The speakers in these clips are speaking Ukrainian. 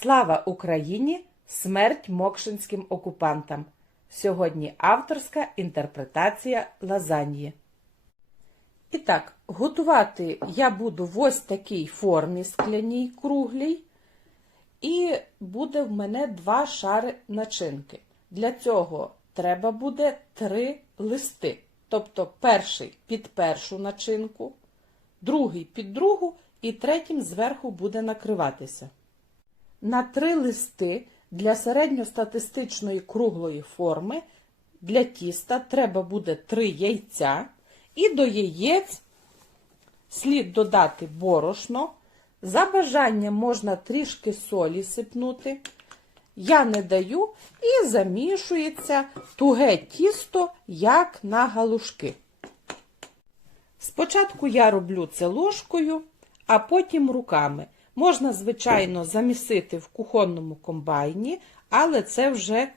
Слава Україні! Смерть мокшинським окупантам! Сьогодні авторська інтерпретація лазаньї. І так, готувати я буду в ось такій формі скляній круглій. І буде в мене два шари начинки. Для цього треба буде три листи. Тобто перший під першу начинку, другий під другу і третім зверху буде накриватися. На три листи для середньостатистичної круглої форми для тіста треба буде три яйця, і до яєць слід додати борошно. За бажанням можна трішки солі сипнути. Я не даю і замішується туге тісто, як на галушки. Спочатку я роблю це ложкою, а потім руками. Можна, звичайно, замісити в кухонному комбайні, але це вже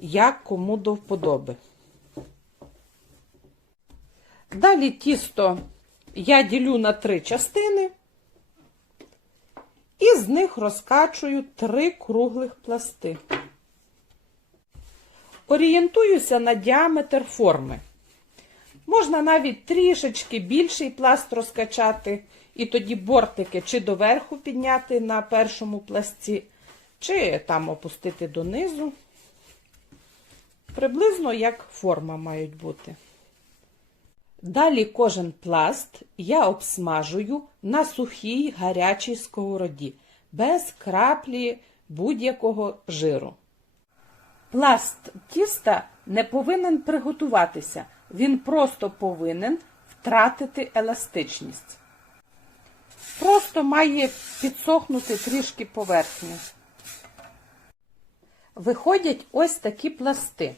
як кому до вподоби. Далі тісто я ділю на три частини і з них розкачую три круглих пласти. Орієнтуюся на діаметр форми. Можна навіть трішечки більший пласт розкачати, і тоді бортики чи доверху підняти на першому пласті, чи там опустити донизу. Приблизно як форма мають бути. Далі кожен пласт я обсмажую на сухій гарячій сковороді, без краплі будь-якого жиру. Пласт тіста не повинен приготуватися, він просто повинен втратити еластичність. Просто має підсохнути трішки поверхню. Виходять ось такі пласти.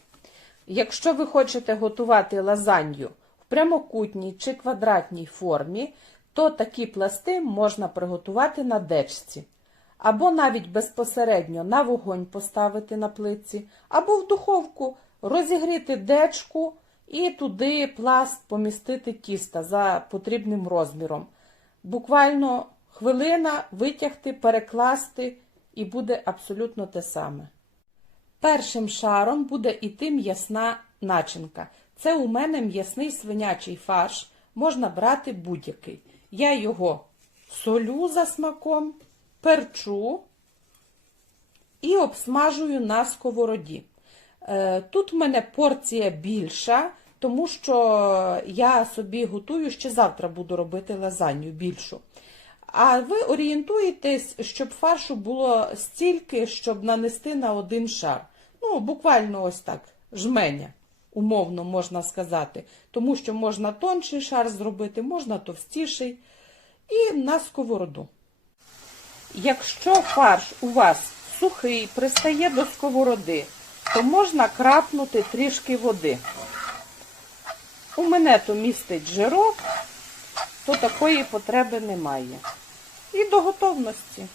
Якщо ви хочете готувати лазанью в прямокутній чи квадратній формі, то такі пласти можна приготувати на дечці. Або навіть безпосередньо на вогонь поставити на плитці, або в духовку розігріти дечку і туди пласт помістити тіста за потрібним розміром. Буквально хвилина витягти, перекласти, і буде абсолютно те саме. Першим шаром буде іти м'ясна начинка. Це у мене м'ясний свинячий фарш, можна брати будь-який. Я його солю за смаком, перчу і обсмажую на сковороді. Е, Тут в мене порція більша, тому що я собі готую, ще завтра буду робити лазанью більшу. А ви орієнтуєтесь, щоб фаршу було стільки, щоб нанести на один шар. Ну, буквально ось так, жменя, умовно можна сказати. Тому що можна тонший шар зробити, можна товстіший. І на сковороду. Якщо фарш у вас сухий, пристає до сковороди, то можна крапнути трішки води. У мене то містить жирок, то такої потреби немає. І до готовності.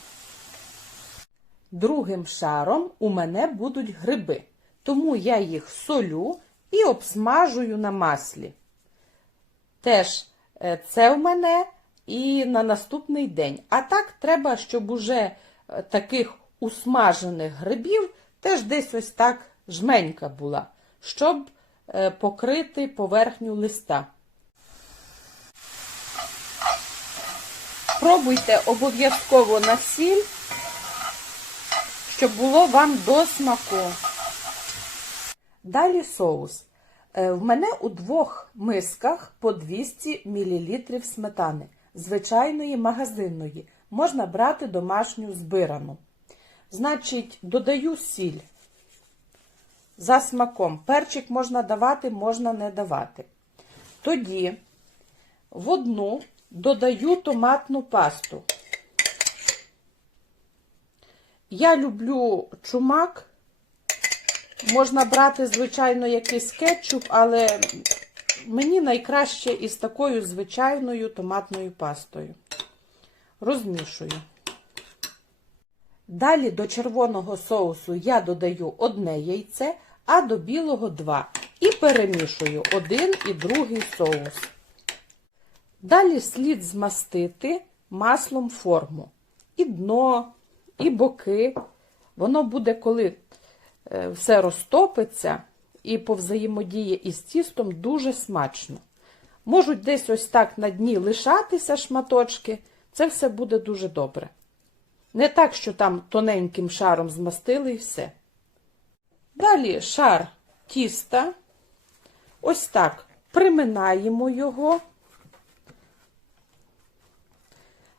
Другим шаром у мене будуть гриби, тому я їх солю і обсмажую на маслі. Теж е, це в мене і на наступний день. А так треба, щоб уже е, таких усмажених грибів теж десь ось так жменька була, щоб е, покрити поверхню листа. Пробуйте обов'язково на сіль, щоб було вам до смаку. Далі соус. Е, В мене у двох мисках по 200 мл сметани, звичайної магазинної. Можна брати домашню збирану. Значить, додаю сіль за смаком. Перчик можна давати, можна не давати. Тоді в одну додаю томатну пасту. Я люблю чумак. Можна брати, звичайно, якийсь кетчуп, але мені найкраще із такою звичайною томатною пастою. Розмішую. Далі до червоного соусу я додаю одне яйце, а до білого два. І перемішую один і другий соус. Далі слід змастити маслом форму. І дно, і боки. Воно буде, коли е, все розтопиться і повзаємодіє із тістом, дуже смачно. Можуть десь ось так на дні лишатися шматочки, це все буде дуже добре. Не так, що там тоненьким шаром змастили і все. Далі шар тіста. Ось так приминаємо його.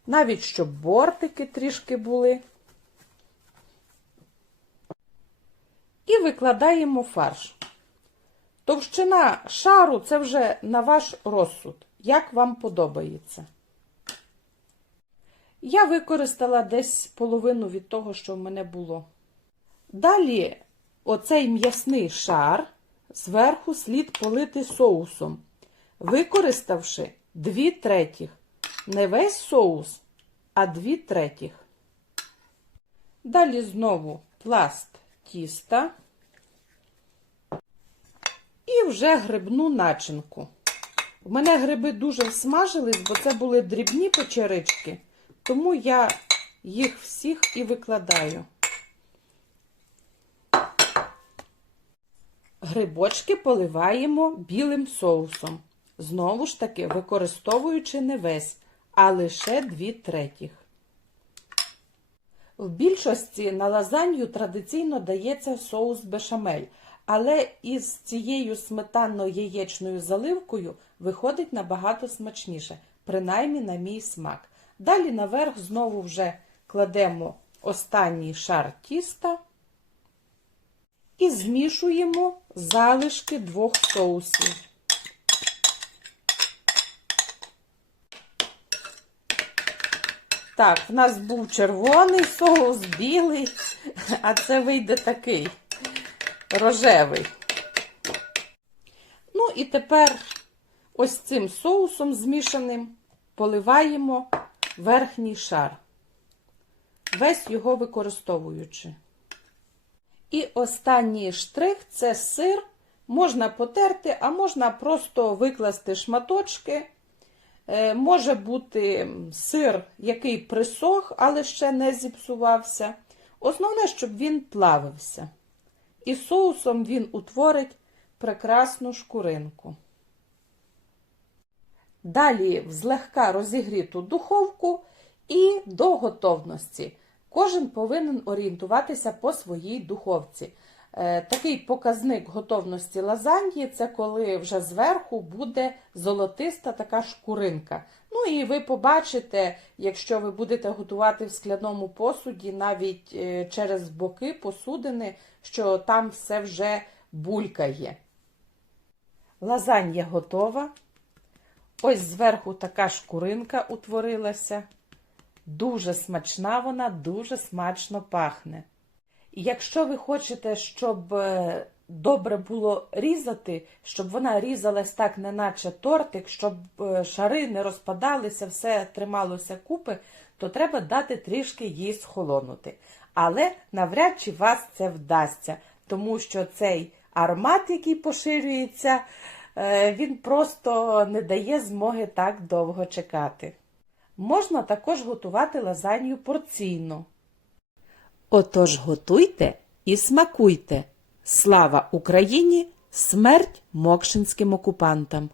Навіть щоб бортики трішки були. І викладаємо фарш. Товщина шару це вже на ваш розсуд, як вам подобається. Я використала десь половину від того, що в мене було. Далі оцей м'ясний шар зверху слід полити соусом, використавши 2 третіх. Не весь соус, а 2 третіх. Далі знову пласт тіста і вже грибну начинку. У мене гриби дуже всмажились, бо це були дрібні печерички, тому я їх всіх і викладаю. Грибочки поливаємо білим соусом. Знову ж таки, використовуючи не весь, а лише дві третіх. В більшості на лазанью традиційно дається соус бешамель, але із цією сметанно-яєчною заливкою виходить набагато смачніше, принаймні на мій смак. Далі наверх знову вже кладемо останній шар тіста і змішуємо залишки двох соусів. Так, в нас був червоний соус, білий, а це вийде такий рожевий. Ну і тепер ось цим соусом змішаним поливаємо верхній шар, весь його використовуючи. І останній штрих це сир. Можна потерти, а можна просто викласти шматочки. Е, Може бути сир, який присох, але ще не зіпсувався. Основне, щоб він плавився. І соусом він утворить прекрасну шкуринку. Далі в злегка розігріту духовку і до готовності. Кожен повинен орієнтуватися по своїй духовці. Е, Такий показник готовності лазаньї це коли вже зверху буде золотиста така шкуринка. Ну і ви побачите, якщо ви будете готувати в скляному посуді, навіть е, через боки посудини, що там все вже булькає. Лазанья готова. Ось зверху така шкуринка утворилася. Дуже смачна вона, дуже смачно пахне. І якщо ви хочете, щоб е, добре було різати, щоб вона різалась так, неначе тортик, щоб е, шари не розпадалися, все трималося купи, то треба дати трішки їй схолонути. Але навряд чи вас це вдасться, тому що цей аромат, який поширюється, він просто не дає змоги так довго чекати. Можна також готувати лазанью порційно. Отож готуйте і смакуйте. Слава Україні! Смерть мокшинським окупантам!